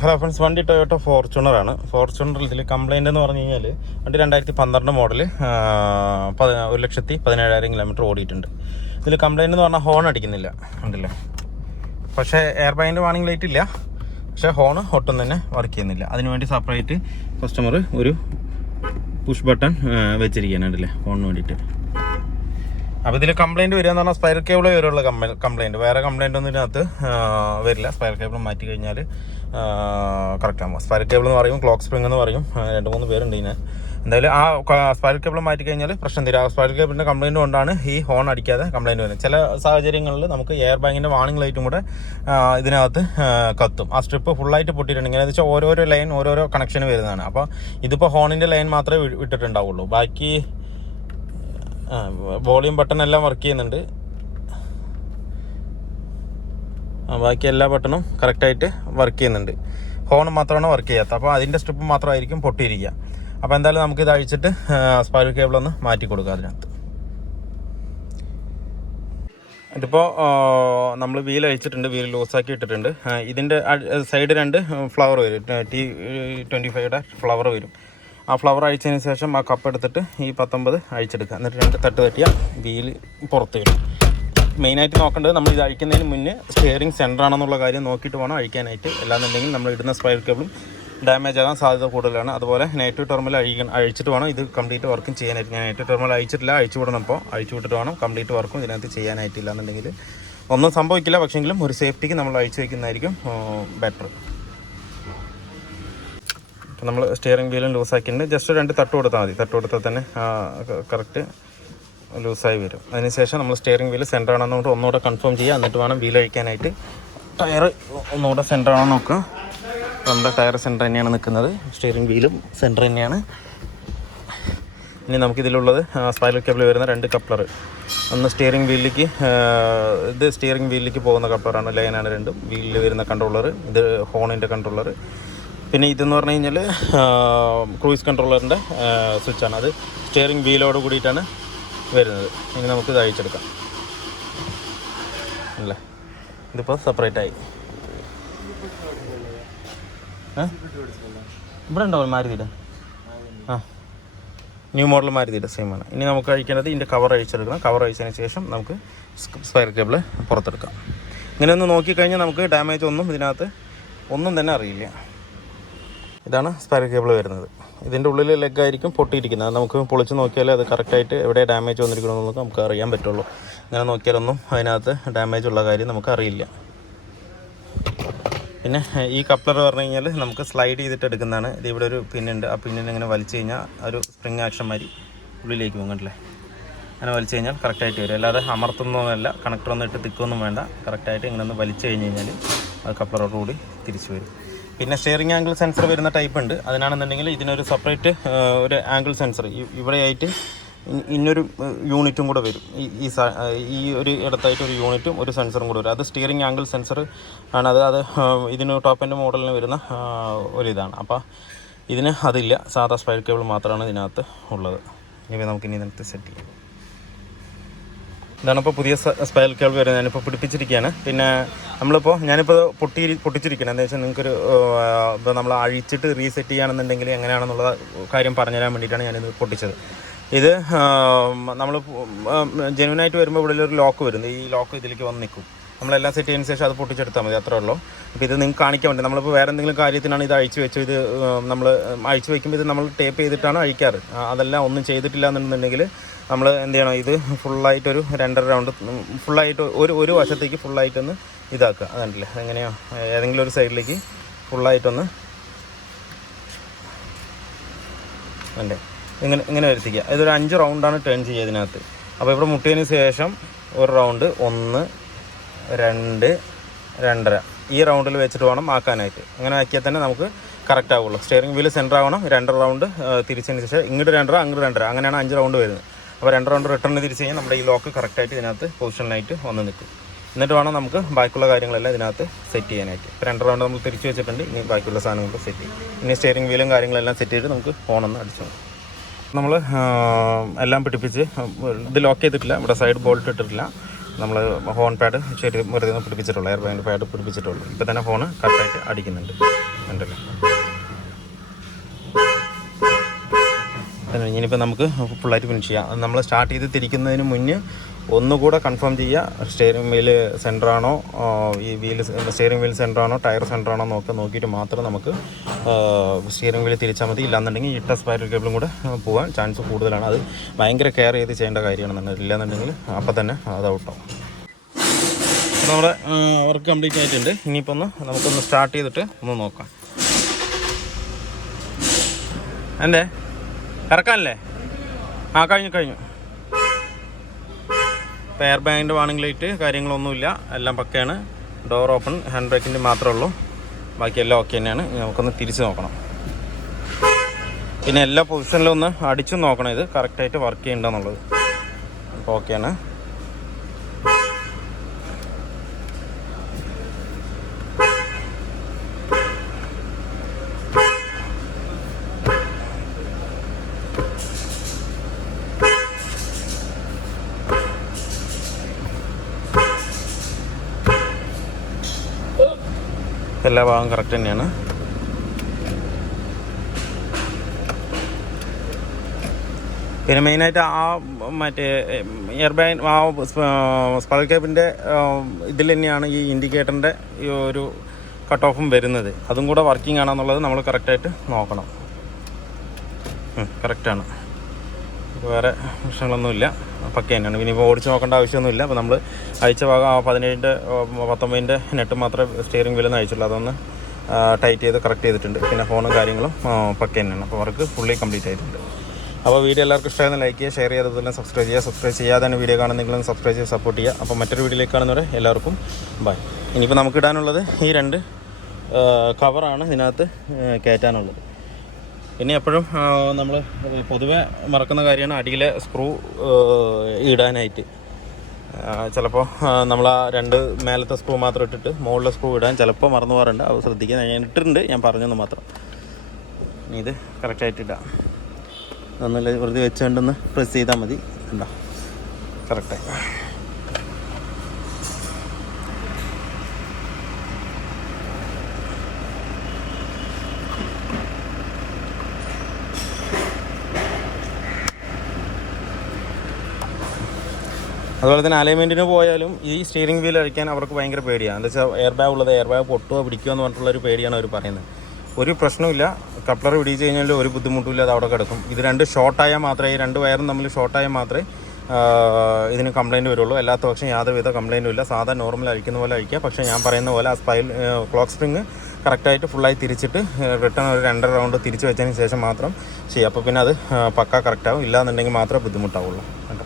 Hello friends, വണ്ടി Toyota ഫോർച്യൂണറാണ്. ഫോർച്യൂണറിൽ ഇതിൽ complaint എന്ന് പറഞ്ഞു കഴിഞ്ഞാൽ വണ്ടി 2012 മോഡൽ 1,17,000 കിലോമീറ്റർ ഓടിയിട്ടുണ്ട്. ഇതിൽ കംപ്ലൈൻ്റ് എന്ന് പറഞ്ഞാൽ ഹോൺ അടിക്കുന്നില്ല, ഉണ്ടല്ലേ. പക്ഷേ എയർ ബാഗിൻ്റെ വാർണിംഗ് ലൈറ്റ് ഇല്ല, പക്ഷേ ഹോൺ ഒട്ടും തന്നെ വർക്ക് ചെയ്യുന്നില്ല. അതിനുവേണ്ടി സെപ്പറേറ്റ് കസ്റ്റമർ ഒരു പുഷ് ബട്ടൺ വെച്ചിരിക്കാനുണ്ടല്ലേ ഹോണിന് വേണ്ടിയിട്ട്. അപ്പോൾ ഇതിൽ കംപ്ലയിൻറ്റ് വരിക എന്ന് പറഞ്ഞാൽ സ്പൈർ കേബിൾ വരെയുള്ള കംപ്ലയിൻറ്റ്, വേറെ കംപ്ലയിൻ്റ് ഒന്നും ഇതിനകത്ത് വരില്ല. സ്പൈർ കേബിൾ മാറ്റി കഴിഞ്ഞാൽ കറക്റ്റ് ആകുമ്പോൾ സ്പൈർ കേബിൾ എന്ന് പറയും, ക്ലോക്ക് സ്പ്രിംഗ് എന്ന് പറയും, 2-3 പേരുണ്ട് ഇതിന്. എന്തായാലും ആ സ്പൈർ കേബിൾ മാറ്റി കഴിഞ്ഞാൽ പ്രശ്നം തീരും. ആ സ്പൈർ കേബിളിൻ്റെ കംപ്ലയിൻറ്റ് കൊണ്ടാണ് ഈ ഹോൺ അടിക്കാതെ കംപ്ലയിൻറ്റ് വരുന്നത്. ചില സാഹചര്യങ്ങളിൽ നമുക്ക് എയർ ബാഗിൻ്റെ വാർണിംഗ് ലൈറ്റും കൂടെ ഇതിനകത്ത് കത്തും. ആ സ്ട്രിപ്പ് ഫുള്ളായിട്ട് പൊട്ടിയിട്ടുണ്ടെങ്കിൽ എന്ന് വെച്ചാൽ ഓരോരോ ലൈൻ ഓരോരോ കണക്ഷന് വരുന്നതാണ്. അപ്പോൾ ഇതിപ്പോൾ ഹോണിൻ്റെ ലൈൻ മാത്രമേ വിട്ടിട്ടുണ്ടാവുള്ളൂ, ബാക്കി വോളിയം ബട്ടൺ എല്ലാം വർക്ക് ചെയ്യുന്നുണ്ട്. ബാക്കി എല്ലാ ബട്ടണും കറക്റ്റായിട്ട് വർക്ക് ചെയ്യുന്നുണ്ട്. ഹോൺ മാത്രമാണ് വർക്ക് ചെയ്യാത്തത്. അപ്പോൾ അതിൻ്റെ സ്ട്രിപ്പ് മാത്രമായിരിക്കും പൊട്ടിയിരിക്കുക. അപ്പോൾ എന്തായാലും നമുക്കിത് അഴിച്ചിട്ട് സ്പൈർ കേബിളൊന്ന് മാറ്റി കൊടുക്കുക അതിനകത്ത്. ഇതിപ്പോൾ നമ്മൾ വീൽ അഴിച്ചിട്ടുണ്ട്, വീൽ ലൂസാക്കി ഇട്ടിട്ടുണ്ട്. ഇതിൻ്റെ സൈഡ് 2 ഫ്ലവർ വരും, T25 ഫ്ലവർ വരും. ആ ഫ്ലവർ അഴിച്ചതിന് ശേഷം ആ കപ്പ് എടുത്തിട്ട് ഈ 19 അഴിച്ചെടുക്കുക. എന്നിട്ട് 2 തട്ട് തട്ടിയാൽ വീല് പുറത്ത് വരും. മെയിനായിട്ട് നോക്കേണ്ടത് നമ്മൾ ഇത് അഴിക്കുന്നതിന് മുന്നേ സ്റ്റിയറിംഗ് സെൻറ്റർ ആണെന്നുള്ള കാര്യം നോക്കിയിട്ട് വേണം അഴിക്കാനായിട്ട്. അല്ലാന്നുണ്ടെങ്കിൽ നമ്മൾ ഇടുന്ന സ്പൈർ കേബിളും ഡാമേജ് ആകാൻ സാധ്യത കൂടുതലാണ്. അതുപോലെ നെഗറ്റീവ് ടെർമിനൽ അഴിച്ചിട്ട് വേണം ഇത് കംപ്ലീറ്റ് വർക്കും ചെയ്യാനായിട്ട്. ഞാൻ നെഗറ്റീവ് ടെർമിനൽ അഴിച്ചിട്ടില്ല, അഴിച്ചു വിടണം. അപ്പോൾ അഴിച്ചു വിട്ടിട്ട് വേണം കംപ്ലീറ്റ് വർക്കും ഇതിനകത്ത് ചെയ്യാനായിട്ടില്ല എന്നുണ്ടെങ്കിൽ ഒന്നും സംഭവിക്കില്ല. പക്ഷേങ്കിലും ഒരു സേഫ്റ്റിക്ക് നമ്മൾ അഴിച്ചു വയ്ക്കുന്നതായിരിക്കും ബെറ്റർ. അപ്പോൾ നമ്മൾ സ്റ്റിയറിംഗ് വീലും ലൂസാക്കിയിട്ടുണ്ട്. ജസ്റ്റ് 2 തട്ട് കൊടുത്താൽ മതി. തട്ട് കൊടുത്താൽ തന്നെ കറക്റ്റ് ലൂസായി വരും. അതിനുശേഷം നമ്മൾ സ്റ്റിയറിംഗ് വീല് സെൻറ്റർ ആണെന്നുകൊണ്ട് ഒന്നുകൂടെ കൺഫേം ചെയ്യുക. എന്നിട്ട് വേണം വീൽ അഴിക്കാനായിട്ട്. ടയർ ഒന്നുകൂടെ സെൻറ്റർ ആണോ നോക്കുക. നമ്മുടെ ടയർ സെൻറ്റർ തന്നെയാണ് നിൽക്കുന്നത്, സ്റ്റിയറിംഗ് വീലും സെൻറ്റർ തന്നെയാണ്. ഇനി നമുക്കിതിലുള്ളത് സ്പൈറൽ കേബിൾ വരുന്ന 2 കപ്ലർ. ഒന്ന് സ്റ്റിയറിംഗ് വീലിലേക്ക്, ഇത് സ്റ്റിയറിംഗ് വീലിലേക്ക് പോകുന്ന കപ്ലറാണ്, ലൈനാണ് രണ്ടും. വീലിൽ വരുന്ന കൺട്രോളർ, ഇത് ഹോണിൻ്റെ കൺട്രോളർ. പിന്നെ ഇതെന്ന് പറഞ്ഞു കഴിഞ്ഞാൽ ക്രൂയിസ് കൺട്രോളറിൻ്റെ സ്വിച്ചാണ്. അത് സ്റ്റിയറിംഗ് വീലോട് കൂടിയിട്ടാണ് വരുന്നത്. ഇനി നമുക്കിത് അഴിച്ചെടുക്കാം അല്ലേ. ഇതിപ്പോൾ സെപ്പറേറ്റായി. ഇവിടെ ഉണ്ടാവും മാരുതിയുടെ, ന്യൂ മോഡൽ മാരുതിയുടെ സെയിമാണ്. ഇനി നമുക്ക് അഴിക്കേണ്ടത് ഇതിൻ്റെ കവർ അഴിച്ചെടുക്കണം. കവർ അഴിച്ചതിന് ശേഷം നമുക്ക് സ്പൈർ കേബിൾ പുറത്തെടുക്കാം. ഇങ്ങനെ ഒന്ന് നോക്കിക്കഴിഞ്ഞാൽ നമുക്ക് ഡാമേജ് ഒന്നും ഇതിനകത്ത് ഒന്നും തന്നെ അറിയില്ല. ഇതാണ് സ്പൈർ കേബിൾ വരുന്നത്. ഇതിൻ്റെ ഉള്ളിൽ ലെഗായിരിക്കും പൊട്ടിയിരിക്കുന്നത്. നമുക്ക് പൊളിച്ച് നോക്കിയാൽ അത് കറക്റ്റായിട്ട് എവിടെ ഡാമേജ് വന്നിരിക്കണമെന്ന് നമുക്ക് അറിയാൻ പറ്റുള്ളൂ. ഇങ്ങനെ നോക്കിയാലൊന്നും അതിനകത്ത് ഡാമേജ് ഉള്ള കാര്യം നമുക്ക് അറിയില്ല. പിന്നെ ഈ കപ്ലർ പറഞ്ഞു കഴിഞ്ഞാൽ നമുക്ക് സ്ലൈഡ് ചെയ്തിട്ട് എടുക്കുന്നതാണ്. ഇത് ഇവിടെ ഒരു പിന്നുണ്ട്. ആ പിന്നിന് ഇങ്ങനെ വലിച്ചു കഴിഞ്ഞാൽ ഒരു സ്പ്രിങ് ആക്ഷൻ മാതിരി ഉള്ളിലേക്ക് പോകുന്നുണ്ടല്ലേ. അങ്ങനെ വലിച്ചു കഴിഞ്ഞാൽ കറക്റ്റായിട്ട് വരും. അല്ലാതെ അമർത്തുന്നതൊന്നുമല്ല, കണക്ടറൊന്നും ഇട്ട് തിക്കൊന്നും വേണ്ട. കറക്റ്റായിട്ട് ഇങ്ങനെ ഒന്ന് വലിച്ചു കഴിഞ്ഞ് കഴിഞ്ഞാൽ അത് കപ്ലറോടുകൂടി തിരിച്ചു വരും. പിന്നെ സ്റ്റിയറിംഗ് ആംഗിൾ സെൻസർ വരുന്ന ടൈപ്പ് ഉണ്ട്. അതിനാണെന്നുണ്ടെങ്കിൽ ഇതിനൊരു സെപ്പറേറ്റ് ഒരു ആംഗിൾ സെൻസർ ഇവിടെയായിട്ട് ഇന്നൊരു യൂണിറ്റും കൂടെ വരും. ഈ ഒരു ഇടത്തായിട്ട് ഒരു യൂണിറ്റും ഒരു സെൻസറും കൂടെ വരും. അത് സ്റ്റിയറിംഗ് ആംഗിൾ സെൻസർ ആണ്. അത് ഇതിന് ടോപ്പ് എൻഡ് മോഡലിന് വരുന്ന ഒരിതാണ്. അപ്പോൾ ഇതിന് അതില്ല, സാധാ സ്പൈർ കേബിൾ മാത്രമാണ് ഇതിനകത്ത് ഉള്ളത്. ഇനി നമുക്കിനി ഇതിനകത്ത് സെറ്റ് ചെയ്യാം. ഇതാണ് ഇപ്പോൾ പുതിയ സ്പൈറൽ കേബിൾ വരുന്നത്. ഞാനിപ്പോൾ പിടിപ്പിച്ചിരിക്കുകയാണ്. പിന്നെ ഞാനിപ്പോൾ പൊട്ടിച്ചിരിക്കുകയാണ്. എന്താ വെച്ചാൽ നിങ്ങൾക്കൊരു ഇപ്പോൾ നമ്മൾ അഴിച്ചിട്ട് റീസെറ്റ് ചെയ്യുകയാണെന്നുണ്ടെങ്കിൽ എങ്ങനെയാണെന്നുള്ള കാര്യം പറഞ്ഞുതരാൻ വേണ്ടിയിട്ടാണ് ഞാനിത് പൊട്ടിച്ചത്. ഇത് നമ്മൾ ജെന്യുവനായിട്ട് വരുമ്പോൾ ഇവിടെ ഒരു ലോക്ക് വരുന്നത്. ഈ ലോക്ക് ഇതിലേക്ക് വന്ന് നിൽക്കും. നമ്മളെല്ലാം സെറ്റ് ചെയ്തതിന് ശേഷം അത് പൊട്ടിച്ചെടുത്താൽ മതി, അത്രേ ഉള്ളൂ. അപ്പോൾ ഇത് നിങ്ങൾക്ക് കാണിക്കാൻ വേണ്ടി നമ്മളിപ്പോൾ വേറെ എന്തെങ്കിലും കാര്യത്തിനാണ് ഇത് അഴിച്ചു വെച്ചു. ഇത് നമ്മൾ അഴിച്ചു വയ്ക്കുമ്പോൾ ഇത് നമ്മൾ ടേപ്പ് ചെയ്തിട്ടാണ് അഴിക്കാറ്. അതെല്ലാം ഒന്നും ചെയ്തിട്ടില്ല എന്നുണ്ടെങ്കിൽ നമ്മൾ എന്ത് ചെയ്യണം, ഇത് ഫുള്ളായിട്ടൊരു 2.5 റൗണ്ട് ഫുള്ളായിട്ട് ഒരു വശത്തേക്ക് ഫുള്ളായിട്ടൊന്ന് ഇതാക്കുക. അതുണ്ടല്ലേ, എങ്ങനെയോ ഏതെങ്കിലും ഒരു സൈഡിലേക്ക് ഫുള്ളായിട്ടൊന്ന് അല്ലേ ഇങ്ങനെ വരുത്തിക്കുക. ഇതൊരു 5 റൗണ്ടാണ് ടേൺ ചെയ്യുക ഇതിനകത്ത്. അപ്പോൾ ഇവിടെ മുട്ടിയതിന് ശേഷം ഒരു റൗണ്ട് 1, 2, 2.5 ഈ റൗണ്ടിൽ വെച്ചിട്ട് വേണം ആക്കാനായിട്ട്. അങ്ങനെ ആക്കിയാൽ തന്നെ നമുക്ക് കറക്റ്റ് ആവുള്ളൂ. സ്റ്റിയറിംഗ് വീല് സെൻറ്റർ ആവണം. 2 റൗണ്ട് തിരിച്ചതിന് ശേഷം ഇങ്ങോട്ട് 2.5 അങ്ങോട്ട് 2.5 അങ്ങനെയാണ് 5 റൗണ്ട് വരുന്നത്. അപ്പോൾ 2 റൗണ്ട് റിട്ടേൺ തിരിച്ച് കഴിഞ്ഞാൽ നമ്മുടെ ഈ ലോക്ക് കറക്റ്റായിട്ട് ഇതിനകത്ത് പൊസിഷനിലായിട്ട് വന്ന് നിൽക്കും. എന്നിട്ട് വേണം നമുക്ക് ബാക്കിയുള്ള കാര്യങ്ങളെല്ലാം ഇതിനകത്ത് സെറ്റ് ചെയ്യാനായിട്ട്. ഇപ്പോൾ 2 റൗണ്ട് നമ്മൾ തിരിച്ച് വെച്ചിട്ടുണ്ട്. ഇനി ബാക്കിയുള്ള സാധനങ്ങൾക്ക് സെറ്റ് ചെയ്യും. ഇനി സ്റ്റിയറിംഗ് വീലും കാര്യങ്ങളെല്ലാം സെറ്റ് ചെയ്തിട്ട് നമുക്ക് ഓണൊന്ന് അടിച്ചു. നമ്മൾ എല്ലാം പിടിപ്പിച്ച് ഇത് ലോക്ക് ചെയ്തിട്ടില്ല, ഇവിടെ സൈഡ് ബോൾട്ട് ഇട്ടിട്ടില്ല. നമ്മൾ ഹോൺ പാഡ് ശരി വെറുതെ ഒന്ന് പിടിപ്പിച്ചിട്ടുള്ളൂ, എയർ ബാഗിൻ്റെ പാഡ് പിടിപ്പിച്ചിട്ടുള്ളൂ. ഇപ്പോൾ തന്നെ ഫോണ് കറക്റ്റായിട്ട് അടിക്കുന്നുണ്ട്, ഉണ്ടല്ലോ. ഇനിയിപ്പോൾ നമുക്ക് ഫുള്ളായിട്ട് ഫിനിഷ് ചെയ്യാം. നമ്മൾ സ്റ്റാർട്ട് ചെയ്ത് തിരിക്കുന്നതിന് മുന്നേ ഒന്നുകൂടെ കൺഫേം ചെയ്യുക, സ്റ്റിയറിംഗ് വീല് സെൻറ്ററാണോ, ഈ വീല് സ്റ്റിയറിംഗ് വീൽ സെൻറ്ററാണോ, ടയർ സെൻറ്ററാണോ നോക്കിയിട്ട് മാത്രം നമുക്ക് സ്റ്റിയറിംഗ് വീല് തിരിച്ചാൽ മതി. ഇല്ലാന്നുണ്ടെങ്കിൽ ഇട്ട സ്പൈറൽ കേബിളും കൂടെ പോകാൻ ചാൻസ് കൂടുതലാണ്. അത് ഭയങ്കര കെയർ ചെയ്ത് ചെയ്യേണ്ട കാര്യമാണെന്നുണ്ടെങ്കിൽ, ഇല്ലാന്നുണ്ടെങ്കിൽ അപ്പം തന്നെ അത് ഔട്ടാവും. അപ്പോൾ നമ്മുടെ വർക്ക് കംപ്ലീറ്റ് ആയിട്ടുണ്ട്. ഇനിയിപ്പോൾ നമുക്കൊന്ന് സ്റ്റാർട്ട് ചെയ്തിട്ട് ഒന്ന് നോക്കാം. എന്തേ ഇറക്കാനല്ലേ? ആ കഴിഞ്ഞു. ഇപ്പോൾ എയർ ബാഗിൻ്റെ വാണിംഗ് ലൈറ്റ് കാര്യങ്ങളൊന്നുമില്ല, എല്ലാം പക്കയാണ്. ഡോർ ഓപ്പൺ, ഹാൻഡ് ബ്രേക്കിൻ്റെ മാത്രമേ ഉള്ളൂ, ബാക്കിയെല്ലാം ഓക്കെ തന്നെയാണ്. നമുക്കൊന്ന് തിരിച്ച് നോക്കണം. പിന്നെ എല്ലാ പൊസിഷനിലും ഒന്ന് അടിച്ചും നോക്കണം ഇത് കറക്റ്റായിട്ട് വർക്ക് ചെയ്യണ്ടെന്നുള്ളത്. അപ്പോൾ ഓക്കെയാണ്. എല്ലാ ഭാഗം കറക്റ്റ് തന്നെയാണ്. പിന്നെ മെയിനായിട്ട് ആ മറ്റേ എയർ ബാഗ് ആ സ്പൈറൽ കേബിൻ്റെ ഇതിൽ തന്നെയാണ് ഈ ഇൻഡിക്കേറ്ററിൻ്റെ ഈ ഒരു കട്ട് ഓഫും വരുന്നത്. അതും കൂടെ വർക്കിംഗ് ആണെന്നുള്ളത് നമ്മൾ കറക്റ്റായിട്ട് നോക്കണം. കറക്റ്റാണ്, വേറെ പ്രശ്നങ്ങളൊന്നുമില്ല, പക്ക തന്നെയാണ്. പിന്നെ ഇപ്പോൾ ഓടിച്ച് നോക്കേണ്ട ആവശ്യമൊന്നുമില്ല. അപ്പോൾ നമ്മൾ അയച്ച ഭാഗം ആ 17-ൻ്റെ 19-ൻ്റെ നെറ്റ് മാത്രമേ സ്റ്റിയറിംഗ് വീലിൽ നിന്ന് അയച്ചുള്ളൂ. അതൊന്ന് ടൈറ്റ് ചെയ്ത് കറക്റ്റ് ചെയ്തിട്ടുണ്ട്. പിന്നെ ഫോണും കാര്യങ്ങളും പക്ക തന്നെയാണ്. അപ്പോൾ വർക്ക് ഫുള്ളി കംപ്ലീറ്റ് ആയിട്ടുണ്ട്. അപ്പോൾ വീഡിയോ എല്ലാവർക്കും ഇഷ്ടമായിരുന്നു ലൈക്ക് ചെയ്യുക, ഷെയർ ചെയ്യുക, അതുപോലെ സബ്സ്ക്രൈബ് ചെയ്യുക. സബ്സ്ക്രൈബ് ചെയ്യാതെ വീഡിയോ കാണുന്നെങ്കിലും സബ്സ്ക്രൈബ് ചെയ്ത് സപ്പോർട്ട് ചെയ്യുക. അപ്പോൾ മറ്റൊരു വീഡിയോയിലേക്ക് കാണുന്നവരെ എല്ലാവർക്കും ബൈ. ഇനിയിപ്പോൾ നമുക്ക് ഇടാനുള്ളത് ഈ 2 കവറാണ് ഇതിനകത്ത് കയറ്റാനുള്ളത്. പിന്നെ എപ്പോഴും നമ്മൾ പൊതുവെ മറക്കുന്ന കാര്യമാണ് അടിയിലെ സ്ക്രൂ ഇടാനായിട്ട്. ചിലപ്പോൾ നമ്മൾ ആ 2 മേലത്തെ സ്ക്രൂ മാത്രം ഇട്ടിട്ട് മുകളിലെ സ്ക്രൂ ഇടാൻ ചിലപ്പോൾ മറന്നു പോകാറുണ്ട്. അത് ശ്രദ്ധിക്കുക. ഞാൻ ഇട്ടിട്ടുണ്ട്, ഞാൻ പറഞ്ഞെന്ന് മാത്രം. ഇനി ഇത് കറക്റ്റായിട്ട് ഇടാം. ഒന്നുമില്ല, വെറുതെ വെച്ചുകൊണ്ടൊന്ന് പ്രസ് ചെയ്താൽ മതി. ഉണ്ടോ കറക്റ്റായി. അതുപോലെ തന്നെ അലൈൻമെൻറ്റിന് പോയാലും ഈ സ്റ്റിയറിംഗ് വീൽ അഴിക്കാൻ അവർക്ക് ഭയങ്കര പേടിയാണ്. എന്താ വെച്ചാൽ എയർ ബാഗ് ഉള്ളത്, എയർ ബാഗ് പൊട്ടുകയോ പിടിക്കുകയോ എന്ന് പറഞ്ഞിട്ടുള്ളൊരു പേടിയാണ് അവർ പറയുന്നത്. ഒരു പ്രശ്നമില്ല, കപ്ലർ പിടിച്ച് കഴിഞ്ഞാൽ ഒരു ബുദ്ധിമുട്ടില്ല, അത് അവിടെ കിടക്കും. ഇത് 2 ഷോർട്ടായാൽ മാത്രമേ, ഈ 2 വയറും തമ്മിൽ ഷോർട്ടായാൽ മാത്രമേ ഇതിന് കംപ്ലയിൻറ്റ് വരുള്ളൂ. അല്ലാത്ത പക്ഷം യാതൊരുവിധ കംപ്ലയിൻറ്റും ഇല്ല. സാധാരണ നോർമൽ അഴിക്കുന്ന പോലെ അഴിക്കുക. പക്ഷേ ഞാൻ പറയുന്ന പോലെ ആ ക്ലോക്ക് സ്പ്രിങ് കറക്റ്റായിട്ട് ഫുള്ളായി തിരിച്ചിട്ട് റിട്ടേൺ ഒരു 2 റൗണ്ട് തിരിച്ച് വെച്ചതിന് ശേഷം മാത്രം ചെയ്യുക. അപ്പോൾ പിന്നെ അത് പക്ക കറക്റ്റാവും. ഇല്ലാന്നുണ്ടെങ്കിൽ മാത്രമേ ബുദ്ധിമുട്ടാവുള്ളൂ. കേട്ടോ.